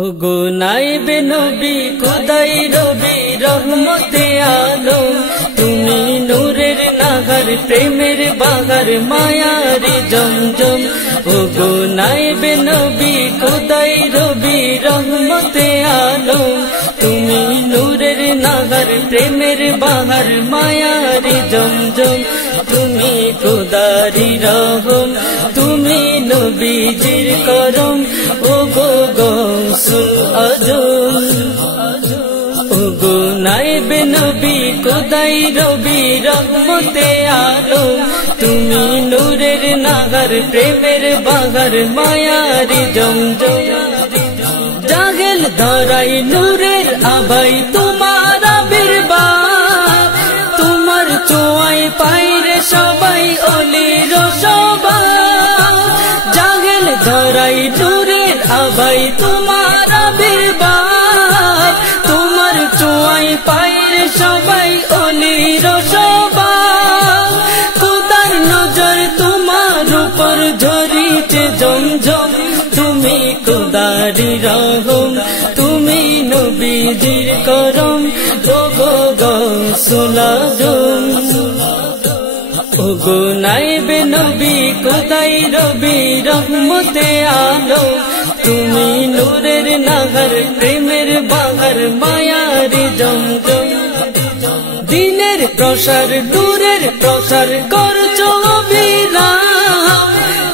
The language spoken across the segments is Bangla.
ওগো নাইবে নবী খোদাই রবি রহমতে আলম, তুমি নূরের নাগার প্রেমের বাগার মায়ার জমজম। ওগো নাইবে নবী খোদাই রবি রহমতে আলম, তুমি নূরের নাগার প্রেমের বাগার মায়ার জমজম। তুমি খোদারি রহম, তুমি নবীজির করম, ওগো গৌসুল আজম। ওগো নাইবে নবী খোদাই রবি রহমতে আলম, তুমি নূরের নাগার প্রেমের বাগার মায়ার জমজম। জাগেল ধরাই নূরের আভাই তোমার আবির্ভাব, তোমার চোয়াই পাইরে সবাই অলির সবাই। জাগেল ধরাই নূরের আভাই তোমার আবির্ভাব, তোমার চোয়াই পাইরে সবাই অলির সবাই। খোদার নজর তোমার উপর ঝরিছে জমজম, তুমি খোদারি রহম, তুমি নবীজির করম, ওগো গৌসুল আজম। ওগো নাইবে নবী খোদাই রবি রহমতে আলম, তুমি নূরের নাগার প্রেমের বাগার মায়ার জমজম। দিনের প্রসার নূরের প্রসার করছো অবিরাম,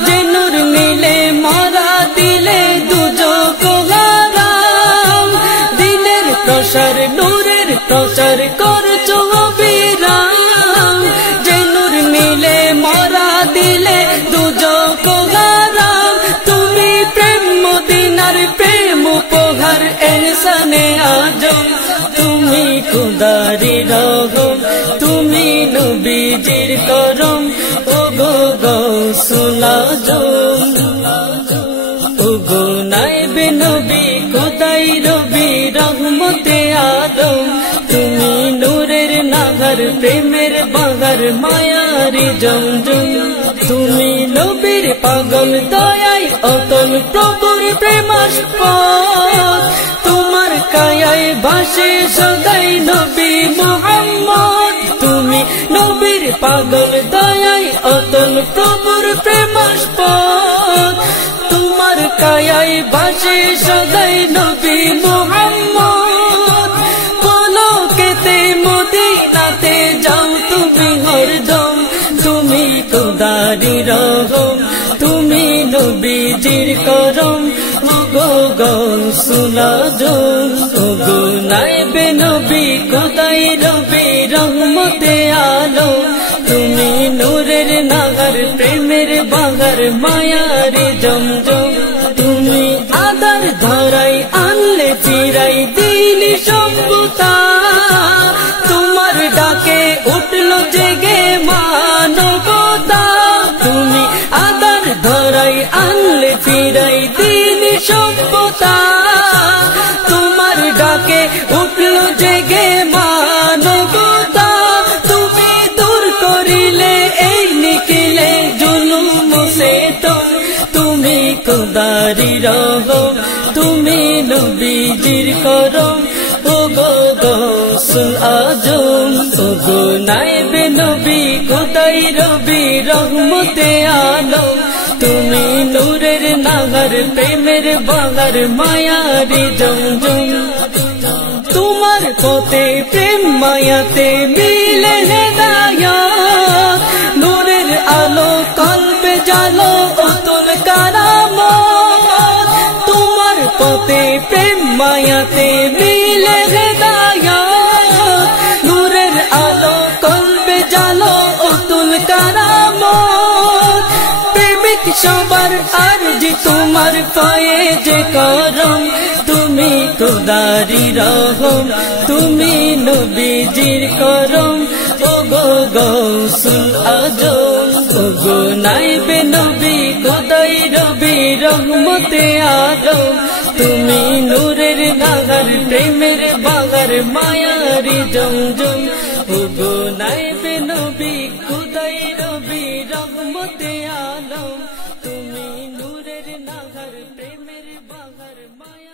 যে নূর নিলে মারা দিলে দুজক হারাম। দিনের প্রসার নূরের প্রসার করছো অবিরাম, যে নূর নিলে মারা দিলে দুজক হারাম। তুমি প্রেম মদিনার প্রেম উপহার এহসানে আজম, তুমি খোদারি রহম, তুমি নবীজির করম, ওগো গৌসুল আজম। ওগো নাইবে নবী খোদাই রবি রহমতে আলম, তুমি নূরের নাগার প্রেমের বাগার মায়ার জমজম। তুমি নবীর পাগল দয়ায় অতল প্রভুর প্রেমাস্পদ, তোমার কায়ায় ভাসে সদাই নবী মুহাম্মদ। তুমি নবীর পাগল দয়ায় অতল প্রভুর প্রেমাস্পদ, তোমার কায়ায় ভাসে সদাই নবী মুহাম্মদ। পলকেতে মদিনাতে যাও তুমি হরদম, তুমি খোদারি রহম, তুমি নবীজির করম, ওগো গৌসুল আজম। ওগো নাইবে নবী খোদাই রবি রহমতে আলম, তুমি নূরের নাগার প্রেমের বাগার মায়ার জমজম। তুমি আদার ধরাই আনলে ফিরাই দিলি সভ্যতা, তোমার ডাকে উঠলো জেগে মানবতা। তুমি আদার ধরাই আনলে ফিরাই দিলি সভ্যতা, তোমার ডাকে উঠলো জেগে মানবতা। তুমি দূর করিলে এই নিখিলে জুলুম সেতম, তুমি খোদারি রহম, তুমি নবীজির করম, ওগো গৌসুল আজম। ওগো নাইবে নবী খোদাই রবি রহমতে আলম, তুমি নূরের নাগার প্রেমের বাগার মায়ার জমজম। তোমার পথে প্রেম মায়াতে মিলে হেদায়াত, নূরের আলো কলবে জালো অতুল কারামত। তোমার পথে প্রেম মায়াতে মিলে হেদায়াত, নূরের আলো কলবে জালো অতুল কারামত। প্রেমিক সবার আরজি তোমার পায়ে যে করম, তুমি খোদারি রহম, তুমি নবীজির করম, ওগো গৌসুল আজম। ওগো নাইবে নবী খোদাই রবি রহমতে আলম, তুমি নূরের নাগার প্রেমের বাগার মায়ার জমজম। ওগো নাইবে নবী খোদাই রবি রহমতে আলম, তুমি নূরের নাগার প্রেমের বাগার মায়া।